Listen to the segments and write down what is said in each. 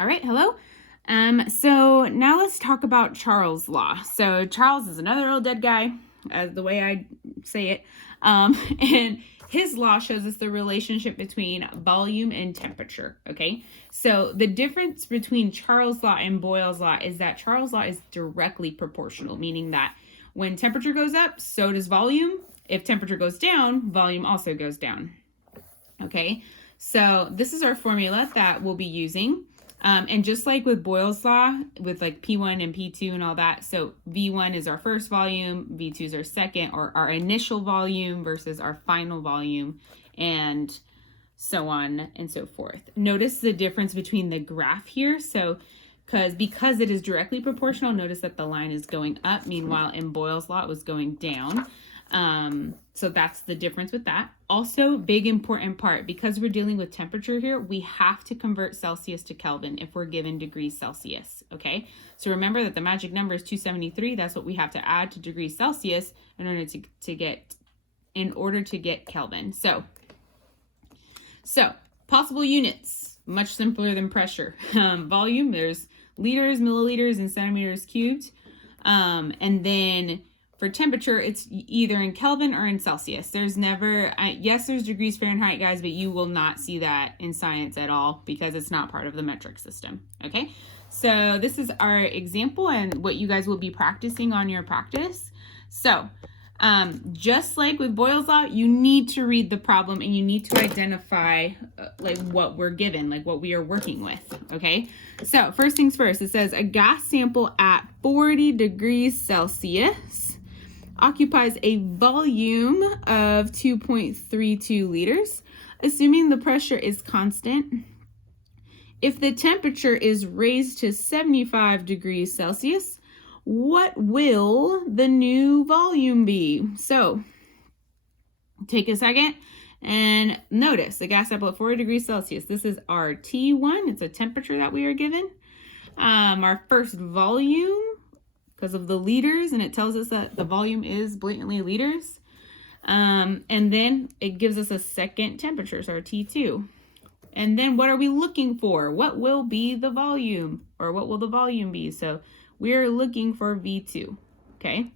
All right, hello. So now let's talk about Charles' law. So Charles is another old dead guy, as the way I say it. And his law shows us the relationship between volume and temperature, okay? So the difference between Charles' law and Boyle's law is that Charles' law is directly proportional, meaning that when temperature goes up, so does volume. If temperature goes down, volume also goes down, okay? So this is our formula that we'll be using. And just like with Boyle's law, with like P1 and P2 and all that, so V1 is our first volume, V2 is our second, or our initial volume versus our final volume, and so on and so forth. Notice the difference between the graph here. So because it is directly proportional, notice that the line is going up. Meanwhile, in Boyle's law, it was going down. So that's the difference with that. Also, big important part, because we're dealing with temperature here, we have to convert Celsius to Kelvin if we're given degrees Celsius, okay? So remember that the magic number is 273. That's what we have to add to degrees Celsius in order to get Kelvin. So possible units, much simpler than pressure. Volume, there's liters, milliliters, and centimeters cubed. And then for temperature, it's either in Kelvin or in Celsius. There's never, yes, there's degrees Fahrenheit, guys, but you will not see that in science at all because it's not part of the metric system, okay? So this is our example and what you guys will be practicing on your practice. So just like with Boyle's law, you need to read the problem and you need to identify like what we're given, like what we are working with, okay? So first things first, it says a gas sample at 40 degrees Celsius occupies a volume of 2.32 liters, assuming the pressure is constant. If the temperature is raised to 75 degrees Celsius, what will the new volume be? So take a second and notice the gas sample at 40 degrees Celsius. This is our T1. It's a temperature that we are given. Our first volume, because of the liters, and it tells us that the volume is blatantly liters. And then it gives us a second temperature, so our T2. And then what are we looking for? What will be the volume, or what will the volume be? So we're looking for V2, okay?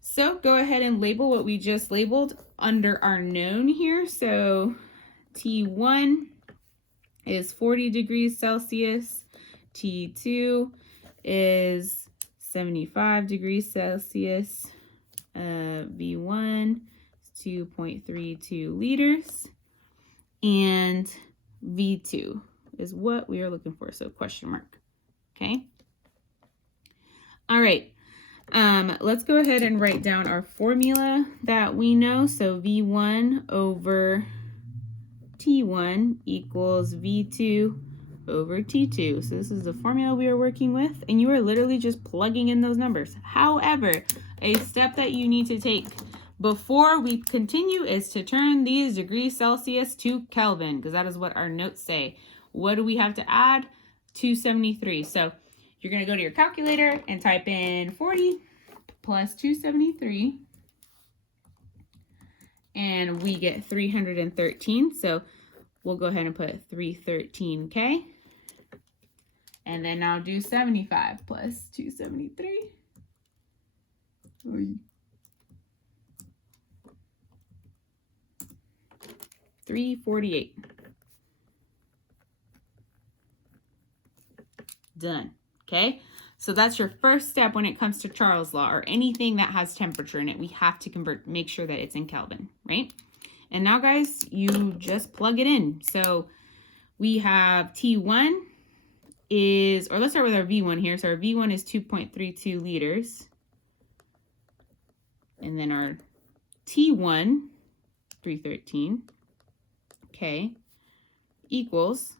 So go ahead and label what we just labeled under our known here. So T1 is 40 degrees Celsius. T2 is 75 degrees Celsius. V1 is 2.32 liters. And V2 is what we are looking for. So question mark. Okay. All right. Let's go ahead and write down our formula that we know. So V1 over T1 equals V2 over T2. So this is the formula we are working with, and you are literally just plugging in those numbers. However, a step that you need to take before we continue is to turn these degrees Celsius to Kelvin, because that is what our notes say. What do we have to add? 273. So you're going to go to your calculator and type in 40 plus 273, and we get 313. So we'll go ahead and put 313K. And then now do 75 plus 273. 348. Done. Okay? So that's your first step when it comes to Charles' law, or anything that has temperature in it. We have to convert, make sure that it's in Kelvin, right? And now, guys, you just plug it in. So we have T1 is, or let's start with our V1 here. So our V1 is 2.32 liters. And then our T1, 313, okay, equals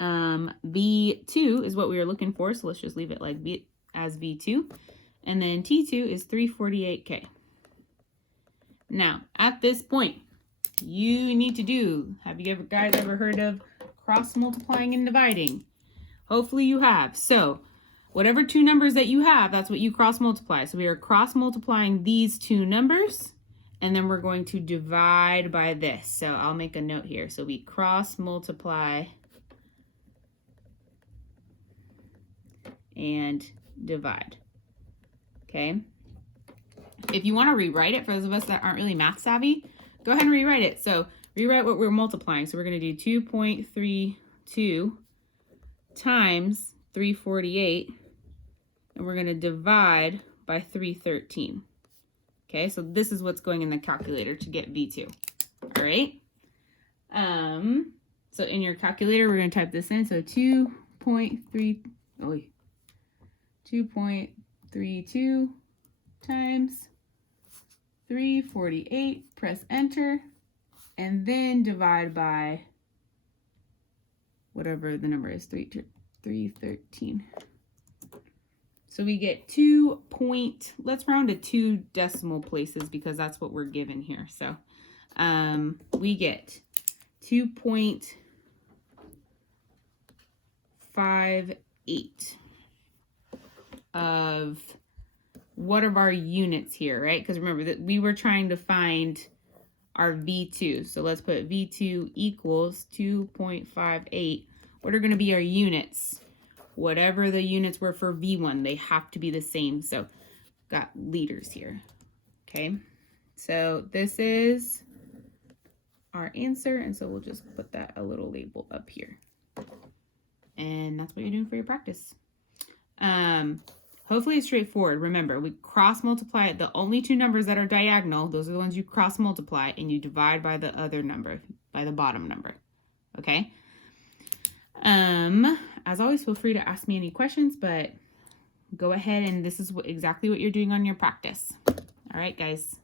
V2 is what we were looking for. So let's just leave it like as V2. And then T2 is 348K. Now, at this point, you need to do, have you guys ever heard of cross multiplying and dividing? Hopefully you have. So whatever two numbers that you have, that's what you cross multiply. So we are cross multiplying these two numbers, and then we're going to divide by this. So I'll make a note here. So we cross multiply and divide. Okay. If you want to rewrite it, for those of us that aren't really math savvy, go ahead and rewrite it. So rewrite what we're multiplying. So we're going to do 2.32 times 348, and we're going to divide by 313. Okay, so this is what's going in the calculator to get V2. All right. So in your calculator, we're going to type this in. So 2.32 times 348, press enter, and then divide by whatever the number is, 313. So we get let's round to 2 decimal places because that's what we're given here. So we get 2.58 of what of our units here, right? Because remember that we were trying to find our V2. So let's put V2 equals 2.58. What are going to be our units? Whatever the units were for V1, they have to be the same. So got liters here. Okay. So this is our answer. And so we'll just put that a little label up here. And that's what you're doing for your practice. Hopefully it's straightforward. Remember, we cross multiply it. The only 2 numbers that are diagonal, those are the ones you cross multiply, and you divide by the other number, by the bottom number. Okay. As always, feel free to ask me any questions, but go ahead and this is exactly what you're doing on your practice. All right, guys.